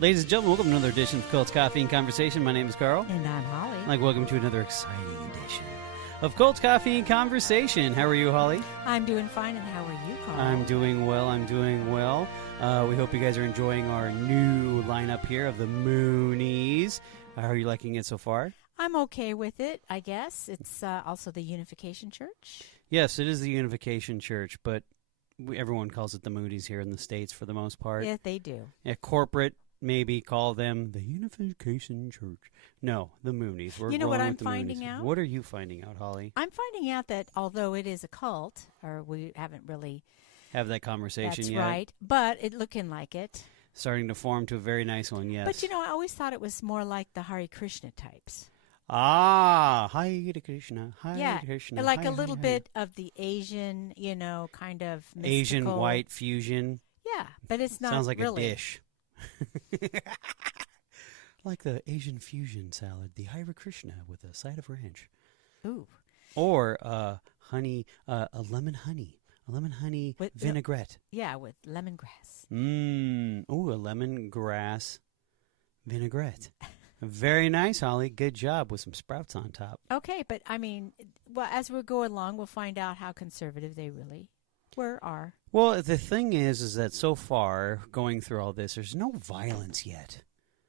Ladies and gentlemen, welcome to another edition of Colts Coffee and Conversation. My name is Carl. And I'm Holly. Welcome to another exciting edition of Colts Coffee and Conversation. How are you, Holly? I'm doing fine, and how are you, Carl? I'm doing well. We hope you guys are enjoying our new lineup here of the Moonies. How are you liking it so far? I'm okay with it, I guess. It's also the Unification Church. Yes, it is the Unification Church, but everyone calls it the Moonies here in the States for the most part. Yeah, they do. Yeah, corporate maybe call them the Unification Church. No, the Moonies. You know what I'm finding out? What are you finding out, Holly? I'm finding out that although it is a cult, or we haven't really have that conversation yet. That's right, but it looking like it. Starting to form to a very nice one, yes. But, I always thought it was more like the Hare Krishna types. Ah, Hare Krishna, Hare Krishna. Like a little bit of the Asian, kind of mystical. Asian white fusion. Yeah, but it's not Sounds like really. a dish. Like the Asian fusion salad, the Hare Krishna with a side of ranch. Ooh. Or a lemon honey with vinaigrette. With lemongrass. Ooh, a lemongrass vinaigrette. Very nice, Holly. Good job with some sprouts on top. Okay, but as we go along, we'll find out how conservative they really are. Well, the thing is that so far, going through all this, there's no violence yet.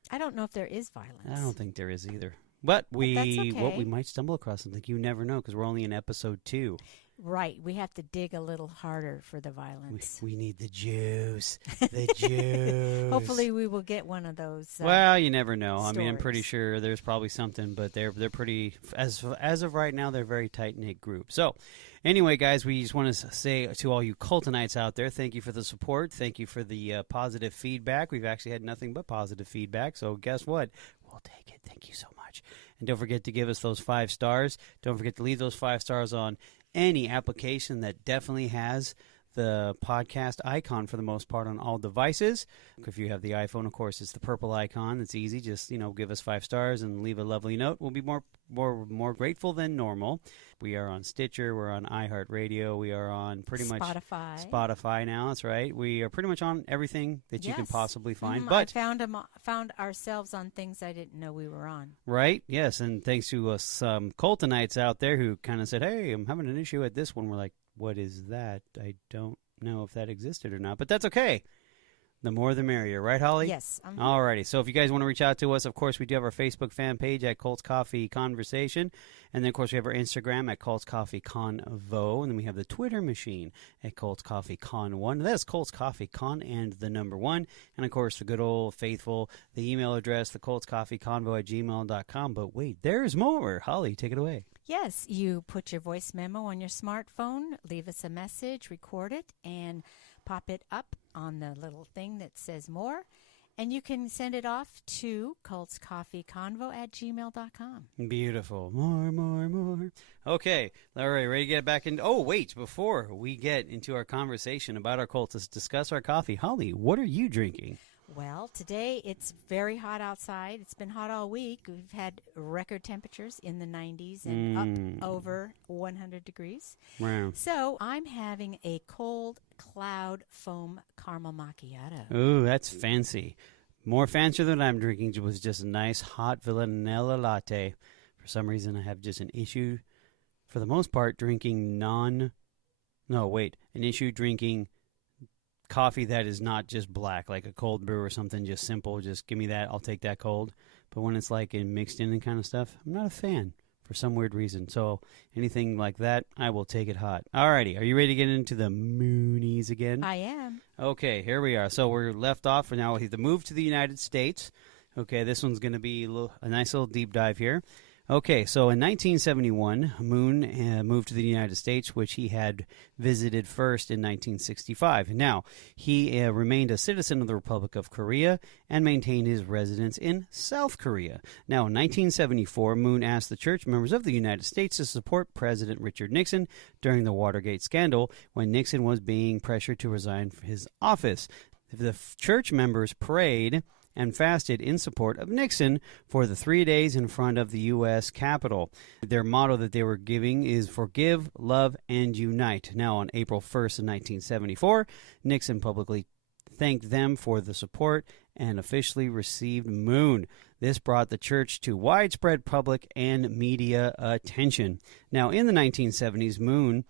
I don't know if there is violence. I don't think there is either. But we okay. might stumble across something. You never know, because we're only in episode 2. Right. We have to dig a little harder for the violence. We need the juice. The juice. Hopefully we will get one of those. Well, you never know. Stories. I'm pretty sure there's probably something, but they're pretty, as of right now, they're a very tight-knit group. So, anyway, guys, we just want to say to all you Coltonites out there, thank you for the support. Thank you for the positive feedback. We've actually had nothing but positive feedback, so guess what? We'll take it. Thank you so much. And don't forget to give us those 5 stars. Don't forget to leave those 5 stars on any application that definitely has the podcast icon for the most part on all devices. If you have the iPhone, of course, it's the purple icon. It's easy. Just, give us 5 stars and leave a lovely note. We'll be more grateful than normal. We are on Stitcher. We're on iHeartRadio. We are on pretty much Spotify now. That's right. We are pretty much on everything that you can possibly find. But I found ourselves on things I didn't know we were on. Right. Yes. And thanks to some Coltonites out there who kind of said, "Hey, I'm having an issue at this one." We're like, "What is that? I don't know if that existed or not." But that's okay. The more the merrier, right, Holly? Yes. All righty. So if you guys want to reach out to us, of course, we do have our Facebook fan page at Colts Coffee Conversation. And then, of course, we have our Instagram at Colts Coffee Convo. And then we have the Twitter machine at Colts Coffee Con1. That's Colts Coffee Con and the number 1. And, of course, the good old faithful, the email address, the Colts Coffee Convo @gmail.com. But wait, there's more. Holly, take it away. Yes, you put your voice memo on your smartphone, leave us a message, record it, and pop it up on the little thing that says more. And you can send it off to coltscoffeeconvo@gmail.com. Beautiful. More. Okay. All right. Ready to get back in? Oh, wait. Before we get into our conversation about our Colts, let's discuss our coffee. Holly, what are you drinking? Well, today it's very hot outside. It's been hot all week. We've had record temperatures in the 90s and up over 100 degrees. Wow. So I'm having a cold cloud foam caramel macchiato. Ooh, that's fancy. More fancier than I'm drinking. It was just a nice hot vanilla latte. For some reason, I have just an issue, for the most part, drinking an issue drinking coffee that is not just black, like a cold brew or something, just simple. Just give me that. I'll take that cold. But when it's like mixed in and kind of stuff, I'm not a fan for some weird reason. So anything like that, I will take it hot. Alrighty, are you ready to get into the Moonies again? I am. Okay, here we are. So we're left off for now with the move to the United States. Okay, this one's going to be a nice little deep dive here. Okay, so in 1971, Moon moved to the United States, which he had visited first in 1965. Now, he remained a citizen of the Republic of Korea and maintained his residence in South Korea. Now, in 1974, Moon asked the church members of the United States to support President Richard Nixon during the Watergate scandal when Nixon was being pressured to resign from his office. The church members prayed and fasted in support of Nixon for the 3 days in front of the U.S. Capitol. Their motto that they were giving is forgive, love, and unite. Now, on April 1st of 1974, Nixon publicly thanked them for the support and officially received Moon. This brought the church to widespread public and media attention. Now, in the 1970s, Moon,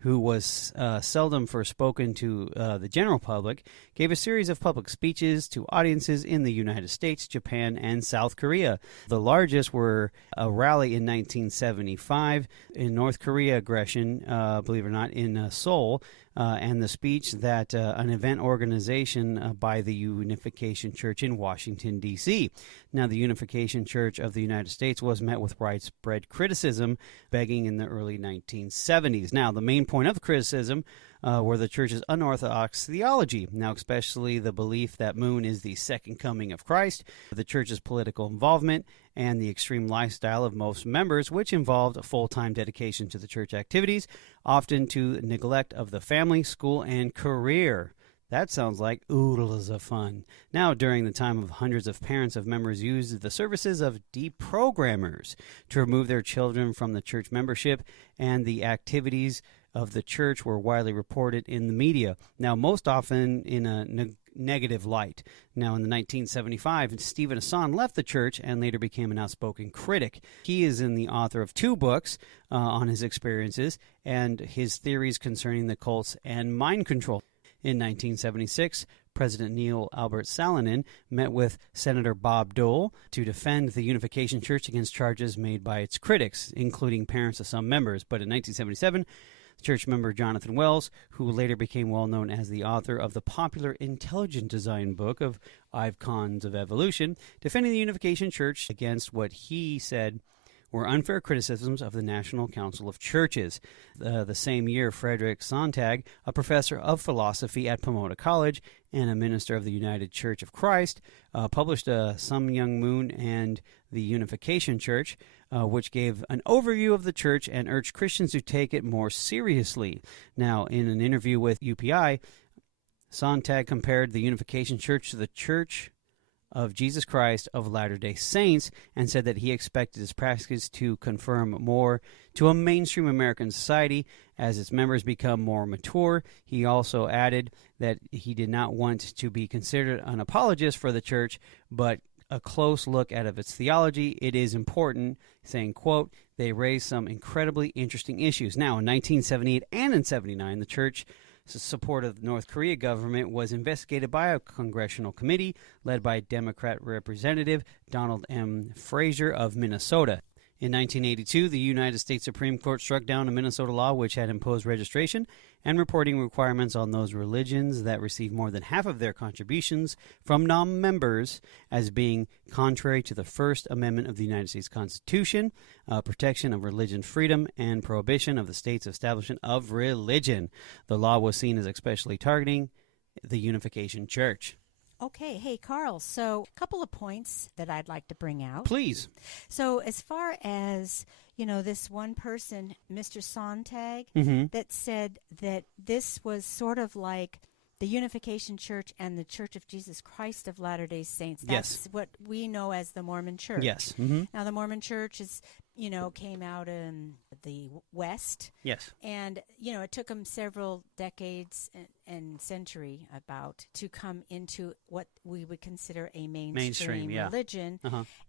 who was seldom spoken to the general public, gave a series of public speeches to audiences in the United States, Japan, and South Korea. The largest were a rally in 1975 in North Korea aggression, believe it or not, in Seoul, and the speech that an event organization by the Unification Church in Washington, D.C. Now, the Unification Church of the United States was met with widespread criticism, beginning in the early 1970s. Now, the main point of the criticism were the church's unorthodox theology, now especially the belief that Moon is the second coming of Christ, the church's political involvement, and the extreme lifestyle of most members, which involved a full-time dedication to the church activities, often to neglect of the family, school, and career. That sounds like oodles of fun. Now, during the time of hundreds of parents of members used the services of deprogrammers to remove their children from the church membership, and the activities of the church were widely reported in the media. Now, most often in a negative light. Now, in the 1975, Stephen Hassan left the church and later became an outspoken critic. He is the author of 2 books on his experiences and his theories concerning the cults and mind control. In 1976, President Neil Albert Salonen met with Senator Bob Dole to defend the Unification Church against charges made by its critics, including parents of some members. But in 1977, church member Jonathan Wells, who later became well known as the author of the popular intelligent design book of Icons of Evolution, defending the Unification Church against what he said were unfair criticisms of the National Council of Churches. The same year, Frederick Sontag, a professor of philosophy at Pomona College and a minister of the United Church of Christ, published Some Young Moon and the Unification Church, which gave an overview of the church and urged Christians to take it more seriously. Now, in an interview with UPI, Sontag compared the Unification Church to the Church of Jesus Christ of Latter-day Saints and said that he expected his practice to conform more to a mainstream American society as its members become more mature. He also added that he did not want to be considered an apologist for the church, but a close look at its theology. It is important, saying, quote, they raised some incredibly interesting issues. Now, in 1978 and in 79, the church support of the North Korea government was investigated by a congressional committee led by Democrat Representative Donald M. Frazier of Minnesota. In 1982, the United States Supreme Court struck down a Minnesota law which had imposed registration and reporting requirements on those religions that receive more than half of their contributions from non-members as being contrary to the First Amendment of the United States Constitution, protection of religion freedom, and prohibition of the state's establishment of religion. The law was seen as especially targeting the Unification Church. Okay, hey, Carl, so a couple of points that I'd like to bring out. Please. So as far as, this one person, Mr. Sontag, that said that this was sort of like the Unification Church and the Church of Jesus Christ of Latter-day Saints. That's what we know as the Mormon Church. Yes. Now, the Mormon Church is, came out in the West. Yes. And, it took them several decades and century to come into what we would consider a mainstream religion.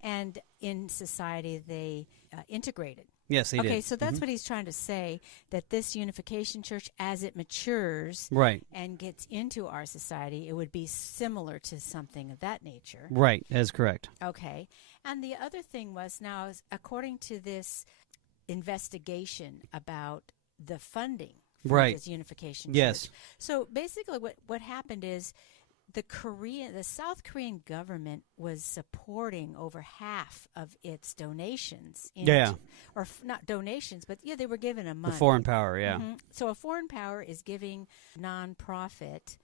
And in society, they integrated. Yes, they did. Okay, so that's what he's trying to say, that this Unification Church, as it matures and gets into our society, it would be similar to something of that nature. Right, that is correct. Okay. And the other thing was, now, according to this investigation about the funding for this Unification Church. So basically what happened is the South Korean government was supporting over half of its donations. Or not donations, but they were giving them money. The foreign power, So a foreign power is giving nonprofit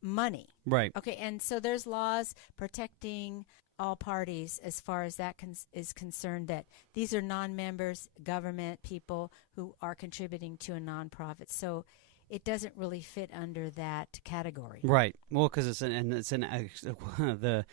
money. Right. Okay, and so there's laws protecting all parties as far as that is concerned, that these are non-members, government people who are contributing to a nonprofit. So it doesn't really fit under that category. Right. Well, because it's the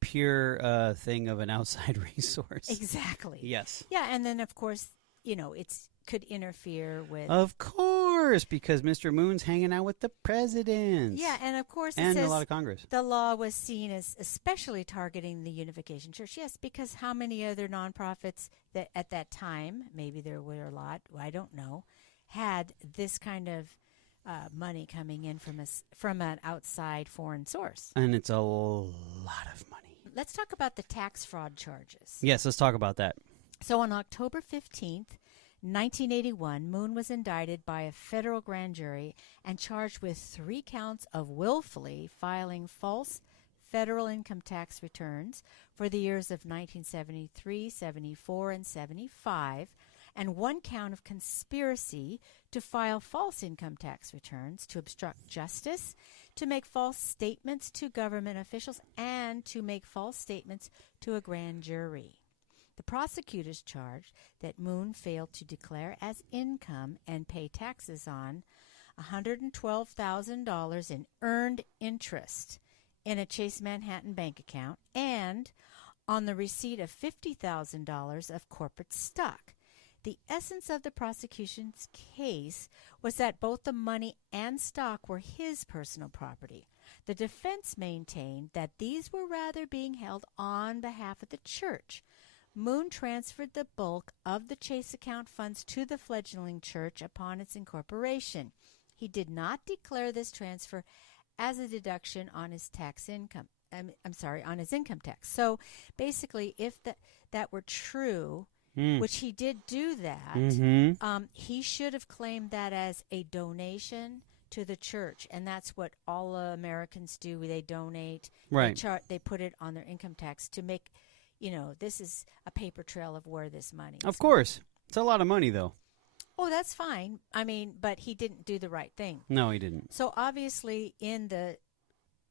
pure thing of an outside resource. Exactly. Yes. Yeah, and then of course, it could interfere with. Of course. course, because Mr. Moon's hanging out with the president. Yeah, and of course it and says a lot of Congress. The law was seen as especially targeting the Unification Church. Yes, because how many other nonprofits that at that time, maybe there were a lot, I don't know, had this kind of money coming in from an outside foreign source. And it's a lot of money. Let's talk about the tax fraud charges. Yes, let's talk about that. So on October 15th, 1981, Moon was indicted by a federal grand jury and charged with 3 counts of willfully filing false federal income tax returns for the years of 1973, 74, and 75, and 1 count of conspiracy to file false income tax returns, to obstruct justice, to make false statements to government officials, and to make false statements to a grand jury. The prosecutors charged that Moon failed to declare as income and pay taxes on $112,000 in earned interest in a Chase Manhattan bank account and on the receipt of $50,000 of corporate stock. The essence of the prosecution's case was that both the money and stock were his personal property. The defense maintained that these were rather being held on behalf of the church. Moon transferred the bulk of the Chase account funds to the fledgling church upon its incorporation. He did not declare this transfer as a deduction on his on his income tax. So basically, if that were true, which he did do that, he should have claimed that as a donation to the church, and that's what all Americans do. They donate, right? They put it on their income tax to make, this is a paper trail of where this money is. Of course, it's a lot of money, though. Oh, that's fine. I mean, but he didn't do the right thing. No, he didn't. So obviously, in the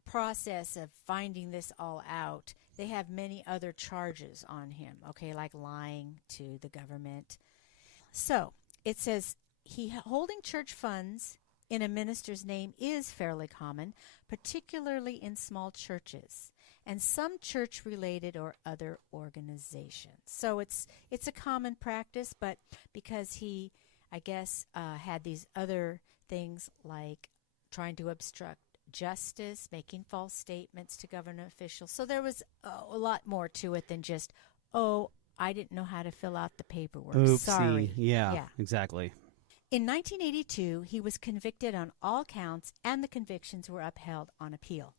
process of finding this all out, they have many other charges on him, okay, like lying to the government. So it says holding church funds in a minister's name is fairly common, particularly in small churches and some church-related or other organizations. So it's a common practice, but because he, I guess, had these other things like trying to obstruct justice, making false statements to government officials. So there was a lot more to it than just, I didn't know how to fill out the paperwork. Oopsie. Sorry. Yeah, exactly. In 1982, he was convicted on all counts, and the convictions were upheld on appeal.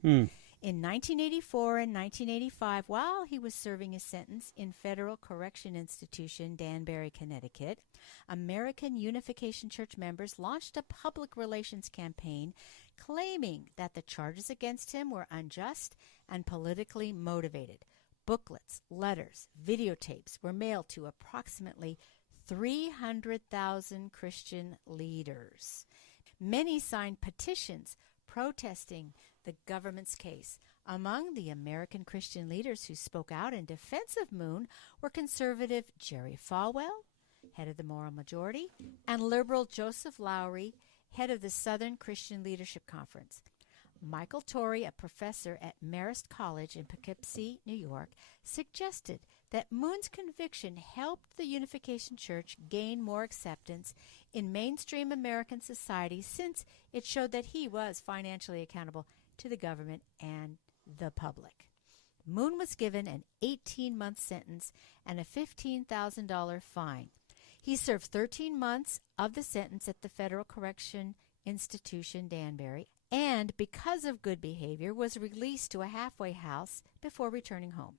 In 1984 and 1985, while he was serving his sentence in Federal Correction Institution, Danbury, Connecticut, American Unification Church members launched a public relations campaign claiming that the charges against him were unjust and politically motivated. Booklets, letters, videotapes were mailed to approximately 300,000 Christian leaders. Many signed petitions protesting the government's case. Among the American Christian leaders who spoke out in defense of Moon were conservative Jerry Falwell, head of the Moral Majority, and liberal Joseph Lowry, head of the Southern Christian Leadership Conference. Michael Torrey, a professor at Marist College in Poughkeepsie, New York, suggested that Moon's conviction helped the Unification Church gain more acceptance in mainstream American society since it showed that he was financially accountable to the government and the public. Moon was given an 18-month sentence and a $15,000 fine. He served 13 months of the sentence at the Federal Correction Institution, Danbury, and because of good behavior was released to a halfway house before returning home.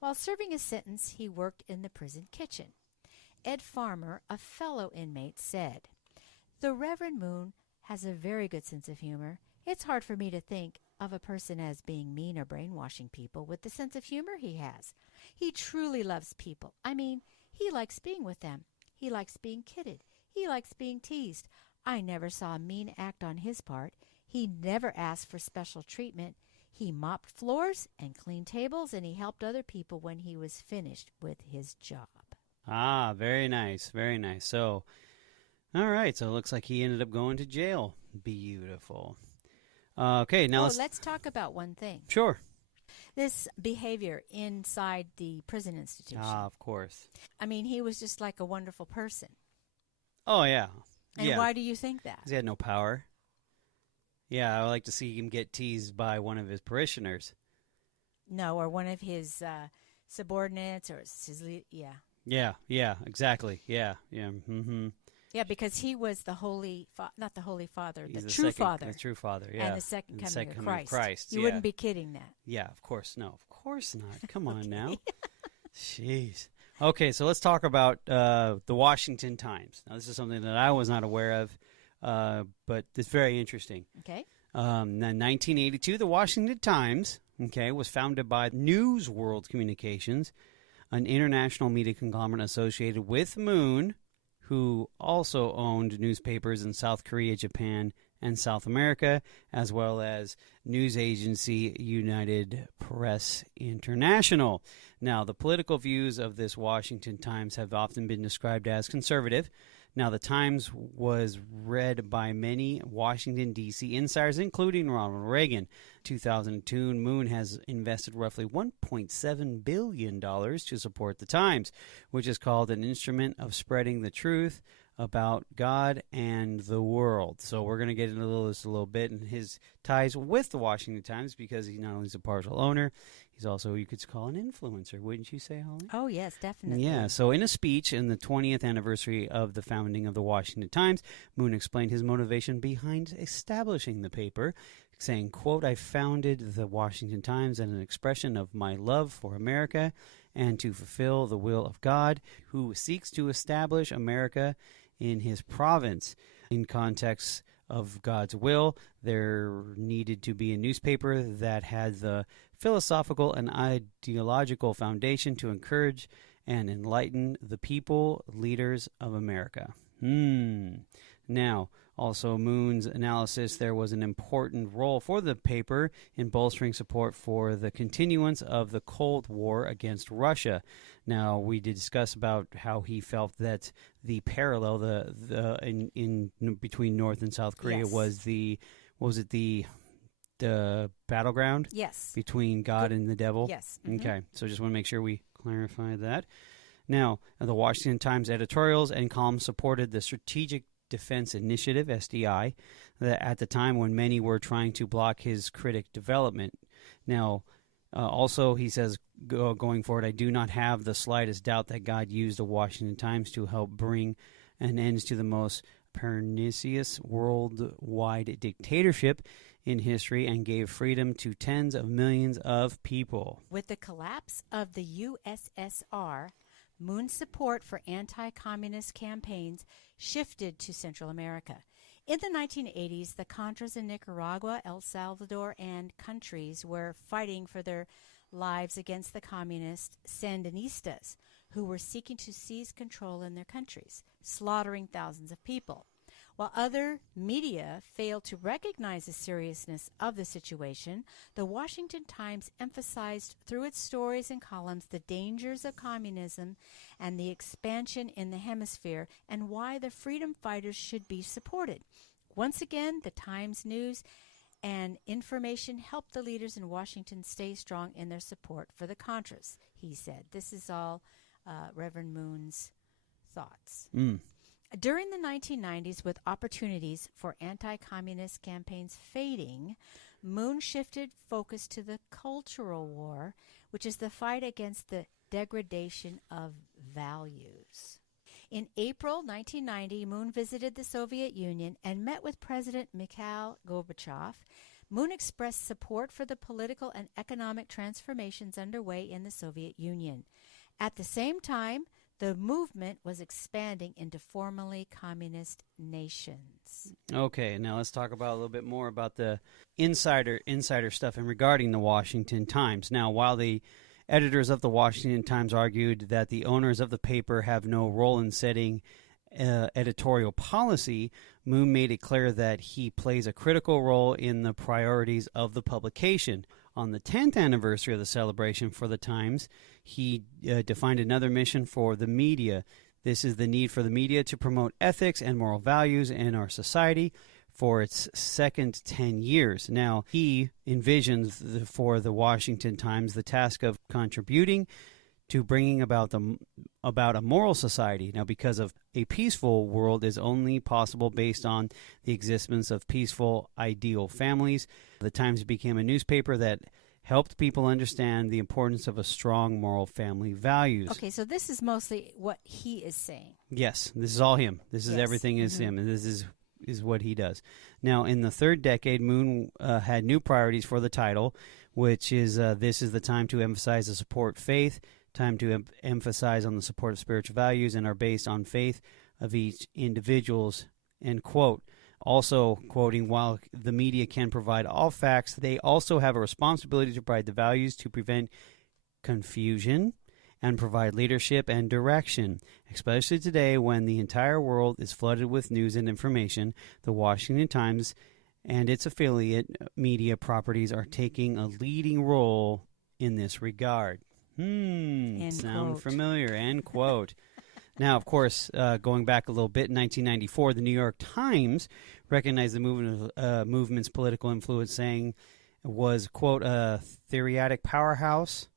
While serving his sentence, he worked in the prison kitchen. Ed Farmer, a fellow inmate, said, "The Reverend Moon has a very good sense of humor. It's hard for me to think of a person as being mean or brainwashing people with the sense of humor he has. He truly loves people. I mean, he likes being with them. He likes being kidded. He likes being teased. I never saw a mean act on his part. He never asked for special treatment. He mopped floors and cleaned tables, and he helped other people when he was finished with his job." Ah, very nice, very nice. So, all right, so it looks like he ended up going to jail. Beautiful. Okay, now let's talk about one thing. Sure. This behavior inside the prison institution. Ah, of course. I mean, he was just like a wonderful person. Oh, yeah. And why do you think that? He had no power. Yeah, I would like to see him get teased by one of his parishioners. No, or one of his subordinates, or his Yeah, exactly. Yeah. Mm-hmm. Yeah, because he was the not the Holy Father, He's the true Father. The true Father, yeah. And the second coming of Christ. You wouldn't be kidding that. Yeah, of course. No, of course not. Come on now. Jeez. Okay, so let's talk about the Washington Times. Now, this is something that I was not aware of, but it's very interesting. Okay. In 1982, the Washington Times, was founded by News World Communications, an international media conglomerate associated with Moon, who also owned newspapers in South Korea, Japan, and South America, as well as news agency United Press International. Now, the political views of this Washington Times have often been described as conservative. Now, the Times was read by many Washington, D.C. insiders, including Ronald Reagan. 2002, Moon has invested roughly $1.7 billion to support the Times, which is called an instrument of spreading the truth about God and the world. So we're going to get into this a little bit and his ties with the Washington Times, because he not only is a partial owner, he's also, you could call, an influencer, wouldn't you say, Holly? Oh, yes, definitely. Yeah, so in a speech in the 20th anniversary of the founding of the Washington Times, Moon explained his motivation behind establishing the paper, saying, quote, "I founded the Washington Times as an expression of my love for America and to fulfill the will of God, who seeks to establish America in his province. In context of God's will, there needed to be a newspaper that had the philosophical and ideological foundation to encourage and enlighten the people, leaders of America." Now, also Moon's analysis, there was an important role for the paper in bolstering support for the continuance of the Cold War against Russia. Now, we did discuss about how he felt that the parallel in between North and South Korea was the battleground? Yes. Between God and the devil? Yes. Mm-hmm. Okay, so just want to make sure we clarify that. Now, the Washington Times editorials and columns supported the Strategic Defense Initiative, SDI, at the time when many were trying to block his critic development. Now, also, he says, going forward, I do not have the slightest doubt that God used the Washington Times to help bring an end to the most pernicious worldwide dictatorship in history and gave freedom to tens of millions of people. With the collapse of the USSR, Moon's support for anti-communist campaigns shifted to Central America. In the 1980s, the Contras in Nicaragua, El Salvador, and countries were fighting for their lives against the communist Sandinistas, who were seeking to seize control in their countries, slaughtering thousands of people. While other media failed to recognize the seriousness of the situation, the Washington Times emphasized through its stories and columns the dangers of communism and the expansion in the hemisphere and why the freedom fighters should be supported. Once again, the Times news and information helped the leaders in Washington stay strong in their support for the Contras, he said. This is all Reverend Moon's thoughts. During the 1990s, with opportunities for anti-communist campaigns fading, Moon shifted focus to the cultural war, which is the fight against the degradation of values. In April 1990, Moon visited the Soviet Union and met with President Mikhail Gorbachev. Moon expressed support for the political and economic transformations underway in the Soviet Union. At the same time, the movement was expanding into formerly communist nations. Okay, now let's talk about a little bit more about the insider stuff and regarding the Washington Times. Now, while the editors of the Washington Times argued that the owners of the paper have no role in setting editorial policy, Moon made it clear that he plays a critical role in the priorities of the publication. On the 10th anniversary of the celebration for the Times, he defined another mission for the media. This is the need for the media to promote ethics and moral values in our society for its second 10 years. Now, he envisions for the Washington Times the task of contributing to bringing about a moral society. Now, because of a peaceful world is only possible based on the existence of peaceful, ideal families. The Times became a newspaper that helped people understand the importance of a strong moral family values. Okay, so this is mostly what he is saying. Yes, this is all him. This is everything is him, and this is what he does. Now, in the third decade, Moon had new priorities for the title, which is this is the time to emphasize the support faith, time to emphasize on the support of spiritual values, and are based on faith of each individual's, end quote. Also, quoting, while the media can provide all facts, they also have a responsibility to provide the values to prevent confusion and provide leadership and direction, especially today when the entire world is flooded with news and information. The Washington Times and its affiliate media properties are taking a leading role in this regard. Sound familiar, end quote. Now, of course, going back a little bit, in 1994, the New York Times recognized the movement's political influence, saying it was, quote, a theoretic powerhouse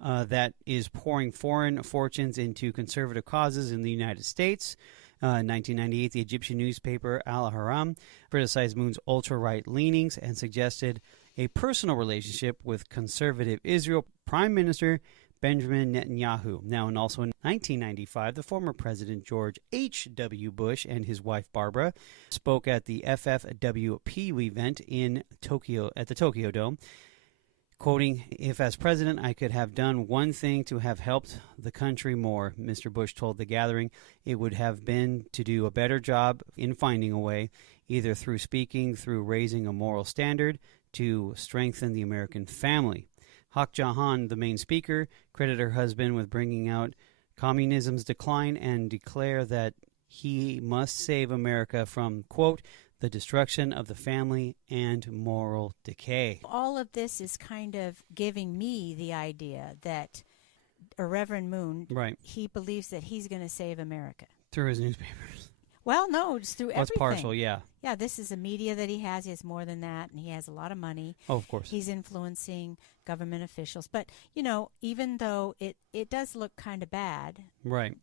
that is pouring foreign fortunes into conservative causes in the United States. In 1998, the Egyptian newspaper Al-Ahram criticized Moon's ultra-right leanings and suggested a personal relationship with conservative Israel Prime Minister Benjamin Netanyahu. Now, and also in 1995, the former President George H.W. Bush and his wife Barbara spoke at the FFWP event in Tokyo, at the Tokyo Dome, quoting, "If as president I could have done one thing to have helped the country more," Mr. Bush told the gathering, "it would have been to do a better job in finding a way, either through speaking, through raising a moral standard, to strengthen the American family." Haq Jahan, the main speaker, credited her husband with bringing out communism's decline and declare that he must save America from, quote, the destruction of the family and moral decay. All of this is kind of giving me the idea that Reverend Moon, he believes that he's going to save America. Through his newspapers. Well, no, it's through everything. It's partial, yeah. Yeah, this is a media that he has. He has more than that, and he has a lot of money. Oh, of course. He's influencing government officials. But, you know, even though it does look kind of bad,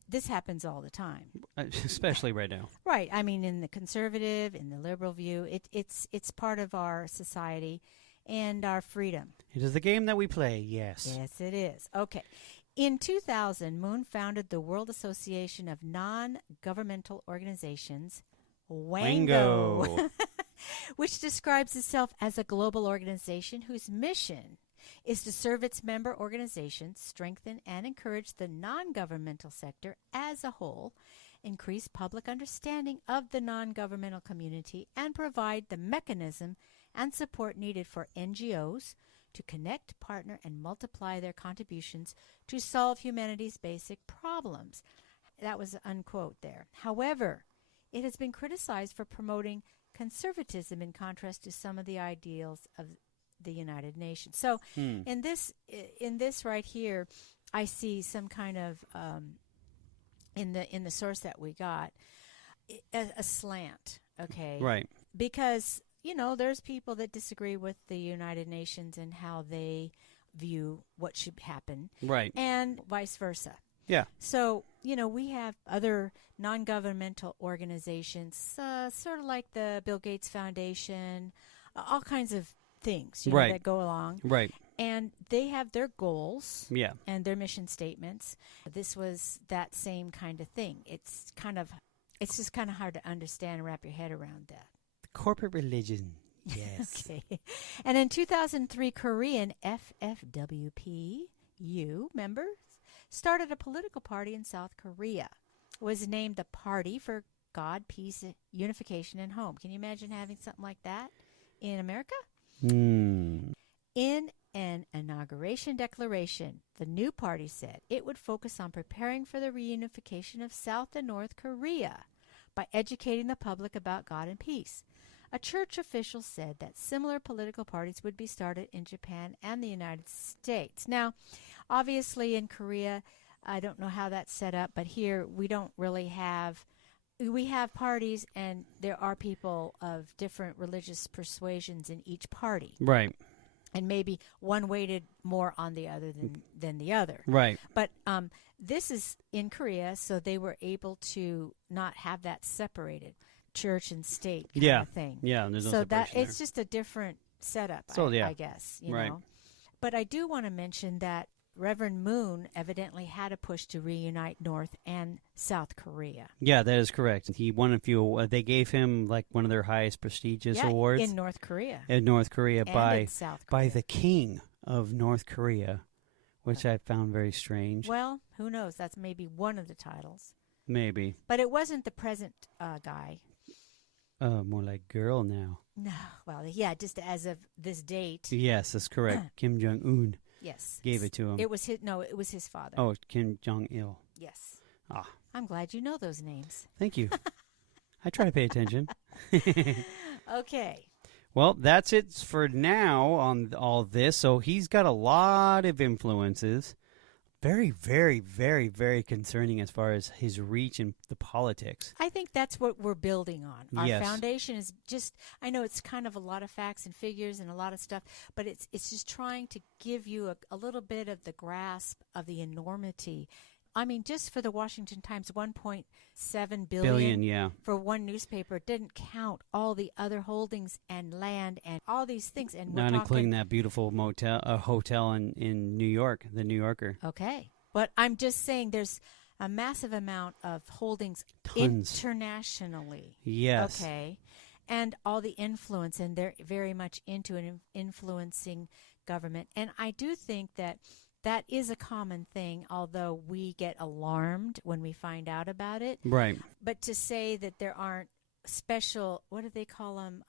this happens all the time. Especially right now. Right. I mean, in the conservative, in the liberal view, it's part of our society and our freedom. It is the game that we play, yes. Yes, it is. Okay. In 2000, Moon founded the World Association of Non-Governmental Organizations, WANGO, which describes itself as a global organization whose mission is to serve its member organizations, strengthen and encourage the non-governmental sector as a whole, increase public understanding of the non-governmental community, and provide the mechanism and support needed for NGOs to connect, partner, and multiply their contributions to solve humanity's basic problems. That was unquote there. However, it has been criticized for promoting conservatism in contrast to some of the ideals of the United Nations. So in this right here, I see some kind of in the source that we got a slant. Okay, right? Because you know, there's people that disagree with the United Nations and how they view what should happen. Right. And vice versa. Yeah. So, you know, we have other non-governmental organizations, sort of like the Bill Gates Foundation, all kinds of things, you know, that go along. Right. And they have their goals and their mission statements. This was that same kind of thing. It's just kind of hard to understand and wrap your head around that. Corporate religion, yes. Okay. And in 2003, Korean FFWPU members started a political party in South Korea. It was named the Party for God, Peace, Unification, and Home. Can you imagine having something like that in America? In an inauguration declaration, the new party said it would focus on preparing for the reunification of South and North Korea by educating the public about God and peace. A church official said that similar political parties would be started in Japan and the United States. Now, obviously in Korea, I don't know how that's set up, but here we don't really have, we have parties and there are people of different religious persuasions in each party. Right. and maybe one weighted more on the other than the other. Right. But this is in Korea, so they were able to not have that separated, church and state kind of thing. Yeah, there's no so separation that it's just a different setup, I guess. You know? But I do want to mention that Reverend Moon evidently had a push to reunite North and South Korea. Yeah, that is correct. He won a few. They gave him like one of their highest prestigious awards in North Korea. In North Korea and by in South Korea. by the king of North Korea, which I found very strange. Well, who knows? That's maybe one of the titles. Maybe. But it wasn't the present guy. More like girl now. No, well, yeah, just as of this date. Yes, that's correct. Kim Jong-un. Yes. Gave it to him. It was his father. Oh, Kim Jong-il. Yes. Ah. I'm glad you know those names. Thank you. I try to pay attention. Okay. Well, that's it for now on all this. So he's got a lot of influences. Very, very, very, very concerning as far as his reach in the politics. I think that's what we're building on. Our Yes. foundation is just, I know it's kind of a lot of facts and figures and a lot of stuff, but it's just trying to give you a little bit of the grasp of the enormity. I mean, just for the Washington Times, 1.7 billion yeah. for one newspaper didn't count all the other holdings and land and all these things. And not including that beautiful hotel in New York, the New Yorker. Okay. But I'm just saying there's a massive amount of holdings internationally. Yes. Okay. And all the influence, and they're very much into influencing government. And I do think that is a common thing, although we get alarmed when we find out about it. Right. But to say that there aren't special, what do they call them?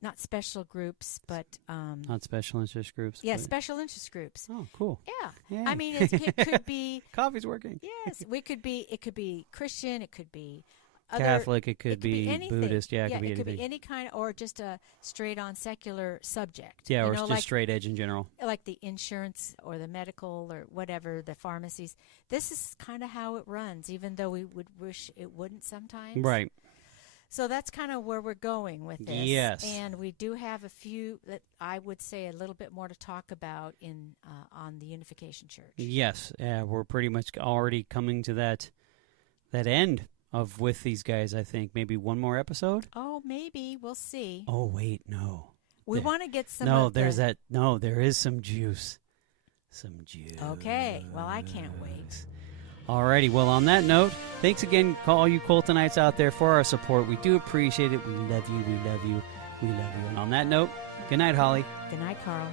Not special groups, but... not special interest groups. Yeah, special interest groups. Oh, cool. Yeah. Yay. I mean, it could be... Coffee's working. Yes. It could be Christian. It could be... Catholic, it could be anything. Buddhist, it could be any kind, or just a straight-on secular subject. Yeah, or just straight edge in general. Like the insurance or the medical or whatever, the pharmacies. This is kind of how it runs, even though we would wish it wouldn't sometimes. Right. So that's kind of where we're going with this. Yes. And we do have a few that I would say a little bit more to talk about on the Unification Church. Yes, we're pretty much already coming to that end of with these guys. I think maybe one more episode. Oh, maybe we'll see. Oh wait, no. We want to get some. No, there is some juice. Some juice. Okay. Well, I can't wait. Alrighty. Well, on that note, thanks again, all you Coltonites out there, for our support. We do appreciate it. We love you. We love you. We love you. And on that note, good night, Holly. Good night, Carl.